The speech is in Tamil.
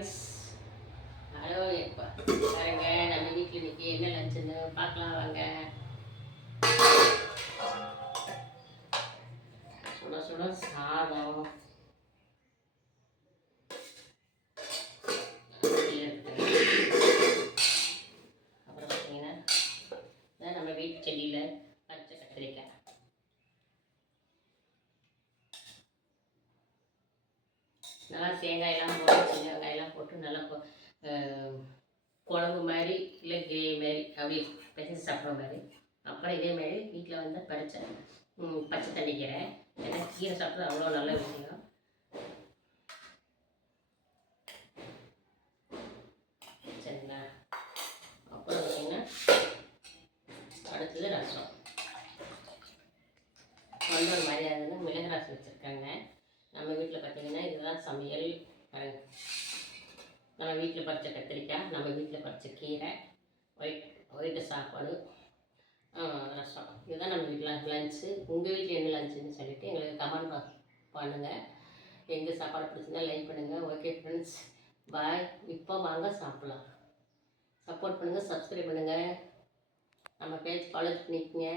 Friends, hello. எப்போ பாருங்க, நம்ம வீட்டில் இன்னைக்கு என்ன லஞ்சுன்னு பார்க்கலாம் வாங்க. சுட சுட சாதம், அப்புறம் பார்த்தீங்கன்னா நம்ம வீட்டு செடியில் பச்சை கத்திரிக்காய், நல்லா தேங்காயெல்லாம் போட்டு சின்ன வெங்காயெல்லாம் போட்டு நல்லா குழம்பு மாதிரி இல்லை கிரேவி மாதிரி அப்படி பிசைஞ்சு சாப்பிட்ற மாதிரி. அப்புறம் இதே மாதிரி வீட்டில் வந்து பச்சை தண்ணி கீரை, ஏன்னா கீரை சாப்பிட்றது அவ்வளோ நல்ல விஷயம். சரிங்களா? அப்புறம் பார்த்தீங்கன்னா அடுத்தது ரசம். ஒரு மாதிரி ஆகுதுன்னா மிளகு ரசம் வச்சுருக்காங்க. நம்ம வீட்டில் பார்த்திங்கன்னா இதுதான் சமையல். நம்ம வீட்டில் பறித்த கத்திரிக்காய், நம்ம வீட்டில் பறித்த கீரை, ஒயிட்டு சாப்பாடு, ரசம். இதுதான் நம்ம வீட்டில் லன்ச்சு. உங்கள் வீட்டில் என்ன லன்ச்சுன்னு சொல்லிவிட்டு எங்களுக்கு கமெண்ட் பண்ணுங்கள். எங்கள் சாப்பாடு பிடிச்சிருந்தா லைக் பண்ணுங்கள். ஓகே ஃப்ரெண்ட்ஸ், பாய். இப்போ வாங்க சாப்பிட்லாம். சப்போர்ட் பண்ணுங்கள், சப்ஸ்கிரைப் பண்ணுங்கள், நம்ம பேஜ் ஃபாலோ பண்ணிக்கோங்க.